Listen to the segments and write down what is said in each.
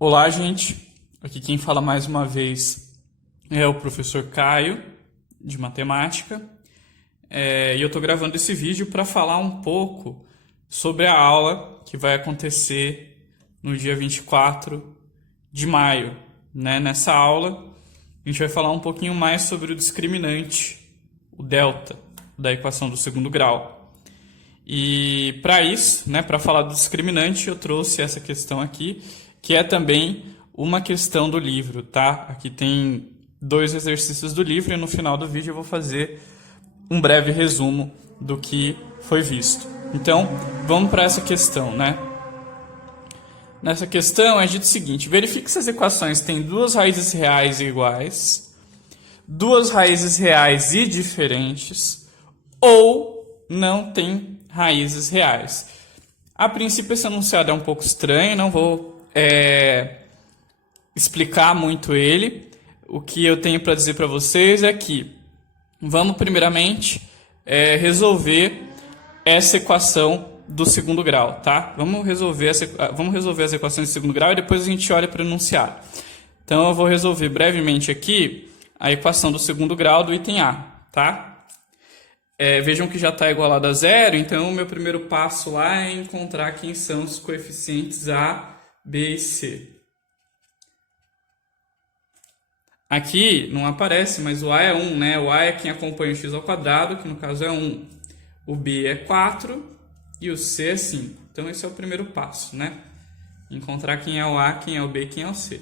Olá, gente. Aqui quem fala mais uma vez é o professor Caio, de matemática. E eu estou gravando esse vídeo para falar um pouco sobre a aula que vai acontecer no dia 24 de maio. Nessa aula, a gente vai falar um pouquinho mais sobre o discriminante, o delta, da equação do segundo grau. E para isso, para falar do discriminante, eu trouxe essa questão aqui, que é também uma questão do livro, tá? Aqui tem 2 exercícios do livro e no final do vídeo eu vou fazer um breve resumo do que foi visto. Então, vamos para essa questão, Nessa questão é dito o seguinte: verifique se as equações têm 2 raízes reais iguais, 2 raízes reais e diferentes, ou não tem raízes reais. A princípio esse enunciado é um pouco estranho, não vou explicar muito ele. O que eu tenho para dizer para vocês é que vamos primeiramente resolver essa equação do segundo grau, tá? Vamos resolver as equações do segundo grau e depois a gente olha para o enunciado. Então eu vou resolver brevemente aqui a equação do segundo grau do item A, tá? Vejam que já está igualado a zero, então o meu primeiro passo lá é encontrar quem são os coeficientes A, B e C. Aqui não aparece, mas o A é 1, né? O A é quem acompanha o x ao quadrado, que no caso é 1. O B é 4 e o C é 5. Então esse é o primeiro passo, Encontrar quem é o A, quem é o B e quem é o C.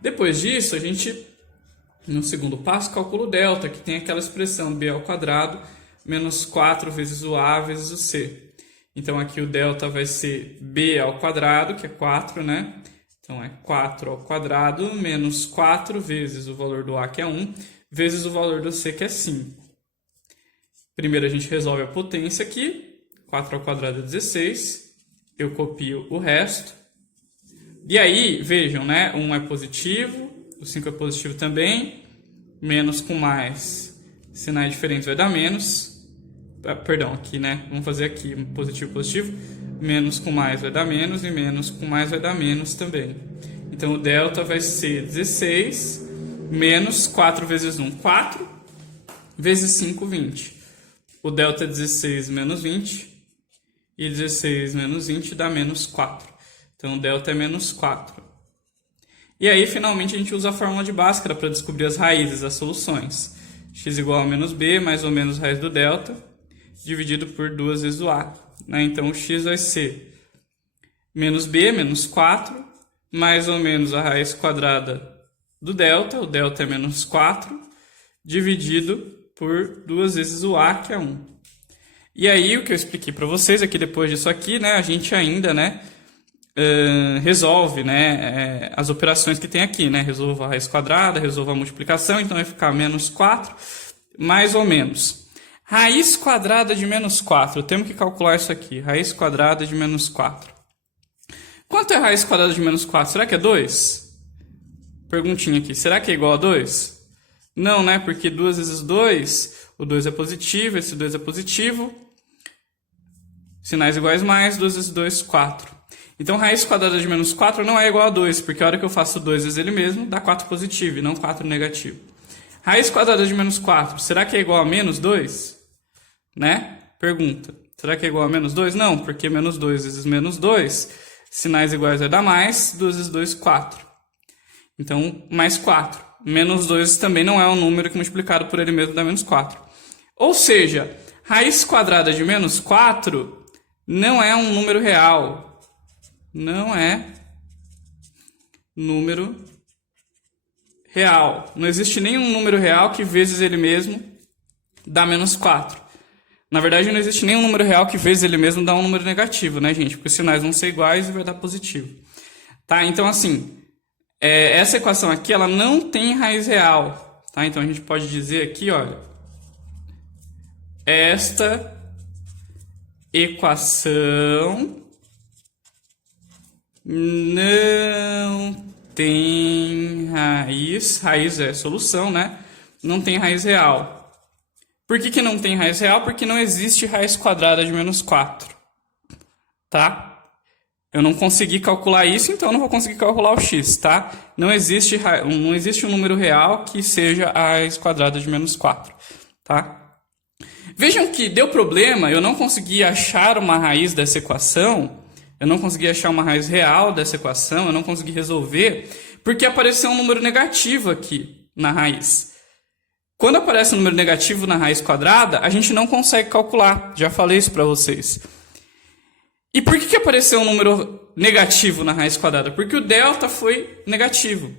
Depois disso, a gente, no segundo passo, calcula o delta, que tem aquela expressão B ao quadrado menos 4 vezes o A vezes o C. Então aqui o delta vai ser B ao quadrado, que é 4, Então é 4 ao quadrado menos 4 vezes o valor do A, que é 1, vezes o valor do C, que é 5. Primeiro a gente resolve a potência aqui. 4 ao quadrado é 16. Eu copio o resto. E aí, vejam, 1 é positivo, o 5 é positivo também. Menos com mais, sinais diferentes vai dar menos. Perdão, aqui, Vamos fazer aqui, positivo, positivo. Menos com mais vai dar menos e menos com mais vai dar menos também. Então, o delta vai ser 16 menos 4 vezes 1, 4, vezes 5, 20. O delta é 16 menos 20 e 16 menos 20 dá menos 4. Então, o delta é menos 4. E aí, finalmente, a gente usa a fórmula de Bhaskara para descobrir as raízes, as soluções. X igual a menos b, mais ou menos raiz do delta, dividido por 2 vezes o a. Então, o x vai ser menos b, menos 4, mais ou menos a raiz quadrada do delta, o delta é menos 4, dividido por 2 vezes o a, que é 1. E aí, o que eu expliquei para vocês é que depois disso aqui, a gente ainda, resolve, as operações que tem aqui, Resolvo a raiz quadrada, resolvo a multiplicação, então vai ficar menos 4, mais ou menos. Raiz quadrada de menos 4, temos que calcular isso aqui, raiz quadrada de menos 4. Quanto é raiz quadrada de menos 4? Será que é 2? Perguntinha aqui, será que é igual a 2? Não, porque 2 vezes 2, o 2 é positivo, esse 2 é positivo, sinais iguais mais, 2 vezes 2, 4. Então, raiz quadrada de menos 4 não é igual a 2, porque a hora que eu faço 2 vezes ele mesmo, dá 4 positivo e não 4 negativo. Raiz quadrada de menos 4, será que é igual a menos 2? Pergunta. Será que é igual a menos 2? Não, porque menos 2 vezes menos 2, sinais iguais vai dar mais, 2 vezes 2, 4. Então, mais 4. Menos 2 também não é um número que multiplicado por ele mesmo dá menos 4. Ou seja, raiz quadrada de menos 4 não é um número real. Não é número real. Não existe nenhum número real que vezes ele mesmo dá menos 4. Na verdade, não existe nenhum número real que vezes ele mesmo dá um número negativo, gente? Porque os sinais vão ser iguais e vai dar positivo. Tá? Então, assim, essa equação aqui, ela não tem raiz real. Tá? Então, a gente pode dizer aqui, olha, esta equação não tem raiz. Raiz é solução, Não tem raiz real. Por que não tem raiz real? Porque não existe raiz quadrada de menos 4. Tá? Eu não consegui calcular isso, então eu não vou conseguir calcular o x, tá? Não existe um número real que seja a raiz quadrada de menos 4, tá? Vejam que deu problema, eu não consegui achar uma raiz dessa equação, eu não consegui achar uma raiz real dessa equação, eu não consegui resolver, porque apareceu um número negativo aqui na raiz. Quando aparece um número negativo na raiz quadrada, a gente não consegue calcular, já falei isso para vocês. E por que apareceu um número negativo na raiz quadrada? Porque o delta foi negativo.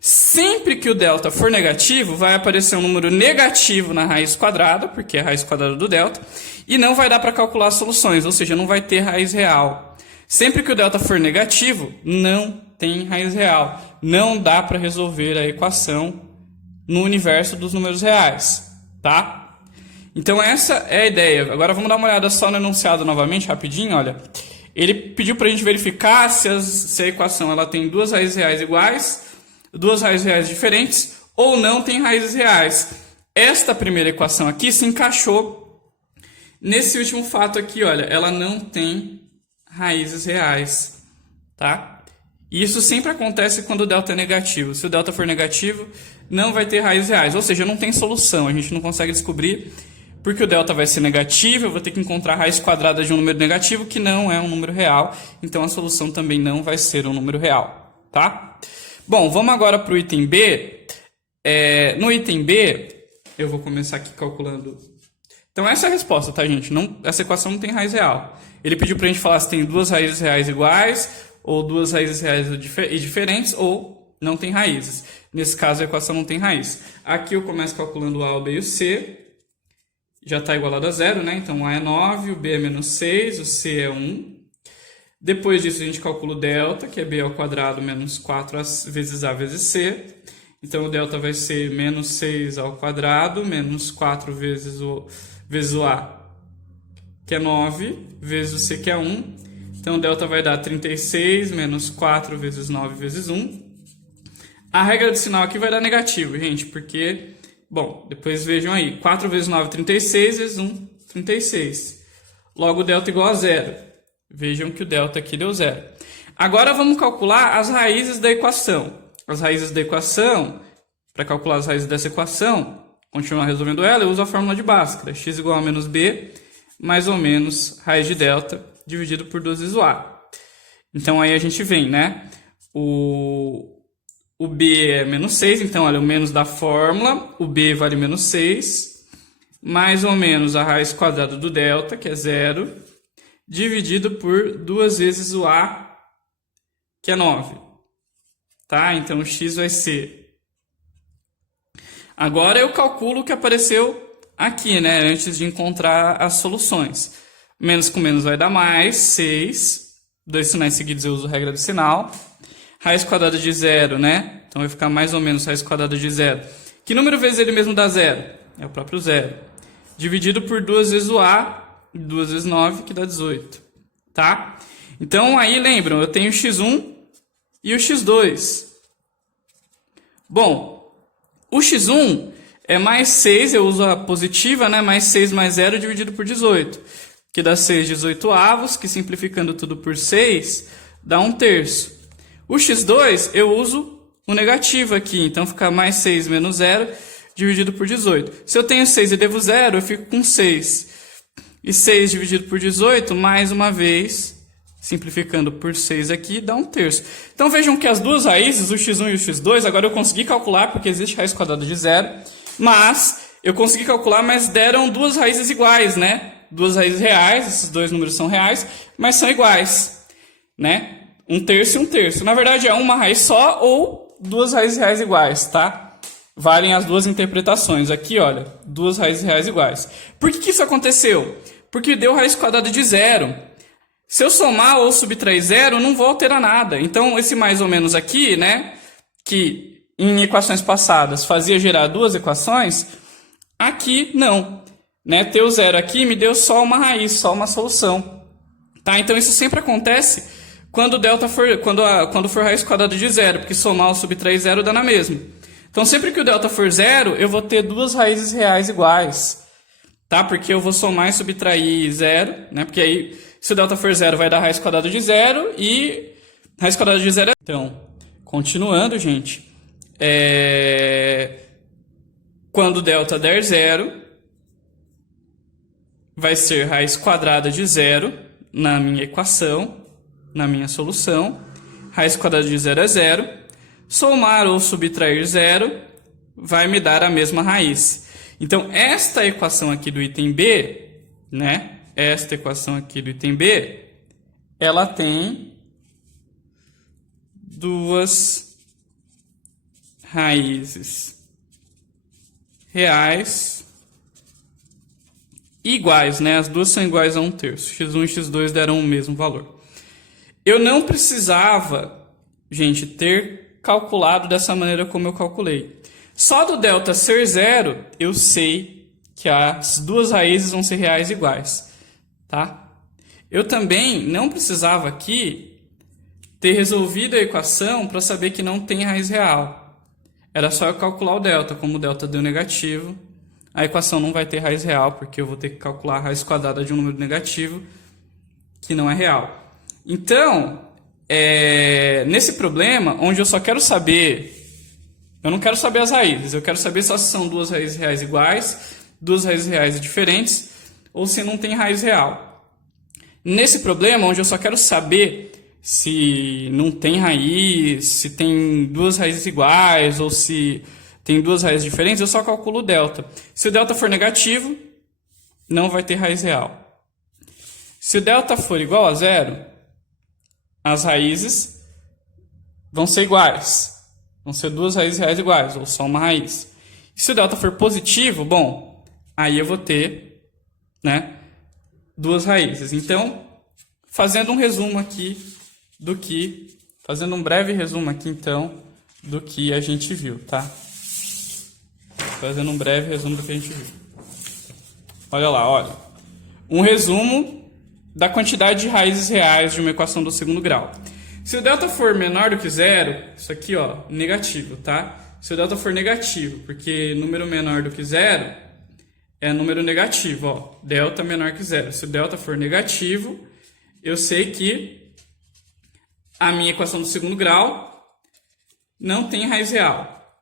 Sempre que o delta for negativo, vai aparecer um número negativo na raiz quadrada, porque é a raiz quadrada do delta, e não vai dar para calcular as soluções, ou seja, não vai ter raiz real. Sempre que o delta for negativo, não tem raiz real. Não dá para resolver a equação no universo dos números reais, tá? Então essa é a ideia. Agora vamos dar uma olhada só no enunciado novamente, rapidinho, olha. Ele pediu para a gente verificar se a equação ela tem duas raízes reais iguais, duas raízes reais diferentes, ou não tem raízes reais. Esta primeira equação aqui se encaixou nesse último fato aqui, olha. Ela não tem raízes reais, tá? E isso sempre acontece quando o delta é negativo. Se o delta for negativo, não vai ter raízes reais. Ou seja, não tem solução, a gente não consegue descobrir. Porque o delta vai ser negativo, eu vou ter que encontrar a raiz quadrada de um número negativo, que não é um número real. Então, a solução também não vai ser um número real, tá? Bom, vamos agora para o item B. No item B, eu vou começar aqui calculando. Então, essa é a resposta, tá, gente? Essa equação não tem raiz real. Ele pediu para a gente falar se tem duas raízes reais iguais, ou duas raízes reais diferentes, ou não tem raízes. Nesse caso, a equação não tem raiz. Aqui eu começo calculando o A, o B e o C. Já está igualado a zero, né? Então, o A é 9, o B é menos 6, o C é 1. Depois disso, a gente calcula o delta, que é B ao quadrado menos 4 vezes A vezes C. Então, o delta vai ser menos 6 ao quadrado, menos 4 vezes o A, que é 9, vezes o C, que é 1. Então, o delta vai dar 36 menos 4 vezes 9 vezes 1. A regra de sinal aqui vai dar negativo, gente, porque... Bom, depois vejam aí, 4 vezes 9, 36, vezes 1, 36. Logo, o delta igual a zero. Vejam que o delta aqui deu zero. Agora, vamos calcular as raízes da equação. As raízes da equação, para calcular as raízes dessa equação, continuar resolvendo ela, eu uso a fórmula de Bhaskara. X igual a menos B, mais ou menos raiz de delta, dividido por 2 vezes o A. Então, aí a gente vem, né? O B é menos 6, então olha, o menos da fórmula, o B vale menos 6, mais ou menos a raiz quadrada do delta, que é zero, dividido por 2 vezes o A, que é 9. Tá? Então o x vai ser... Agora eu calculo o que apareceu aqui, né? Antes de encontrar as soluções. Menos com menos vai dar mais, 6. 2 sinais seguidos eu uso a regra do sinal. Raiz quadrada de zero, né? Então vai ficar mais ou menos raiz quadrada de zero. Que número vezes ele mesmo dá zero? É o próprio zero. Dividido por 2 vezes o A, 2 vezes 9, que dá 18. Tá? Então aí lembram, eu tenho o x1 e o x2. Bom, o x1 é mais 6, eu uso a positiva, né? Mais 6 mais 0 dividido por 18. Que dá 6 18avos, que simplificando tudo por 6, dá 1/3. O x2, eu uso o negativo aqui, então fica mais 6 menos 0, dividido por 18. Se eu tenho 6 e devo 0, eu fico com 6. E 6 dividido por 18, mais uma vez, simplificando por 6 aqui, dá 1/3. Então vejam que as duas raízes, o x1 e o x2, agora eu consegui calcular, porque existe raiz quadrada de 0, mas eu consegui calcular, mas deram duas raízes iguais, né? Duas raízes reais, esses dois números são reais, mas são iguais, né? 1/3 e 1/3. Na verdade, é uma raiz só ou duas raízes reais iguais, tá? Valem as duas interpretações. Aqui, olha, duas raízes reais iguais. Por que isso aconteceu? Porque deu raiz quadrada de zero. Se eu somar ou subtrair zero, não vou alterar nada. Então, esse mais ou menos aqui, né, que em equações passadas fazia gerar duas equações, aqui não. Né? Ter o zero aqui me deu só uma raiz, só uma solução. Tá? Então, isso sempre acontece quando for raiz quadrada de zero, porque somar ou subtrair zero dá na mesma. Então, sempre que o delta for zero, eu vou ter duas raízes reais iguais. Tá? Porque eu vou somar e subtrair zero, né? Porque aí Se o delta for 0, vai dar raiz quadrada de 0 e raiz quadrada de 0 é... Então, continuando, gente, quando o delta der 0, vai ser raiz quadrada de 0 na minha equação, na minha solução. Raiz quadrada de 0 é 0. Somar ou subtrair 0 vai me dar a mesma raiz. Então, esta equação aqui do item B, né? Esta equação aqui do item B, ela tem duas raízes reais iguais, né? As duas são iguais a 1/3. x1 e x2 deram o mesmo valor. Eu não precisava, gente, ter calculado dessa maneira como eu calculei. Só do delta ser 0, eu sei que as duas raízes vão ser reais iguais, tá? Eu também não precisava aqui ter resolvido a equação para saber que não tem raiz real. Era só eu calcular o delta. Como o delta deu negativo, a equação não vai ter raiz real, porque eu vou ter que calcular a raiz quadrada de um número negativo que não é real. Então, nesse problema, onde eu só quero saber... Eu não quero saber as raízes, eu quero saber só se são duas raízes reais iguais, duas raízes reais diferentes, ou se não tem raiz real. Nesse problema, onde eu só quero saber se não tem raiz, se tem duas raízes iguais, ou se tem duas raízes diferentes, eu só calculo o delta. Se o delta for negativo, não vai ter raiz real. Se o delta for igual a 0, as raízes vão ser iguais. Vão ser duas raízes reais iguais, ou só uma raiz. E se o delta for positivo, bom, aí eu vou ter, né, duas raízes. Então, fazendo um resumo aqui do que... Fazendo um breve resumo aqui, então, do que a gente viu, tá? Fazendo um breve resumo do que a gente viu. Olha lá, olha. Um resumo da quantidade de raízes reais de uma equação do segundo grau. Se o delta for menor do que 0, isso aqui, ó, negativo, tá? Se o delta for negativo, porque número menor do que 0 é número negativo, ó, delta menor que 0. Se o delta for negativo, eu sei que a minha equação do segundo grau não tem raiz real.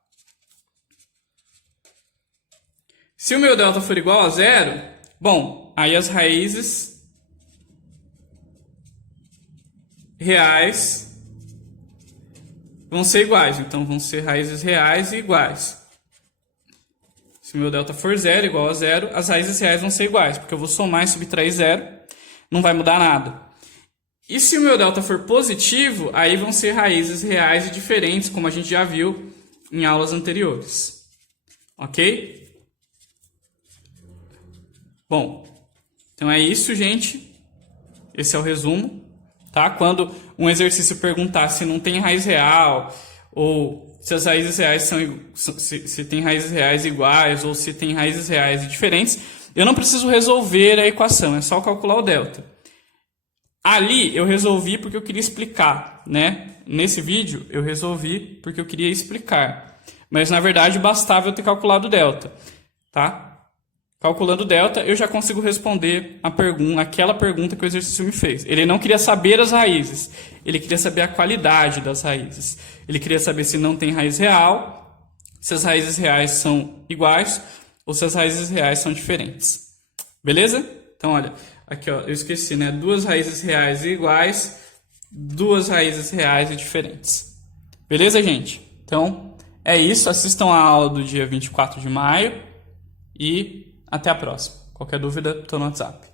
Se o meu delta for igual a 0, bom, aí as raízes reais vão ser iguais, então vão ser raízes reais e iguais. Se o meu delta for 0 igual a 0, as raízes reais vão ser iguais, porque eu vou somar e subtrair 0, não vai mudar nada. E se o meu delta for positivo, aí vão ser raízes reais e diferentes, como a gente já viu em aulas anteriores. Ok? Bom, então é isso, gente. Esse é o resumo. Tá? Quando um exercício perguntar se não tem raiz real, ou se as raízes reais se tem raízes reais iguais, ou se tem raízes reais diferentes, eu não preciso resolver a equação, é só calcular o delta. Ali eu resolvi porque eu queria explicar, né? Nesse vídeo eu resolvi porque eu queria explicar. Mas na verdade bastava eu ter calculado o delta, tá? Calculando o delta, eu já consigo responder aquela pergunta que o exercício me fez. Ele não queria saber as raízes, ele queria saber a qualidade das raízes. Ele queria saber se não tem raiz real, se as raízes reais são iguais ou se as raízes reais são diferentes. Beleza? Então, olha, aqui ó, eu esqueci, né? Duas raízes reais iguais, duas raízes reais e diferentes. Beleza, gente? Então, é isso. Assistam a aula do dia 24 de maio e... até a próxima. Qualquer dúvida, estou no WhatsApp.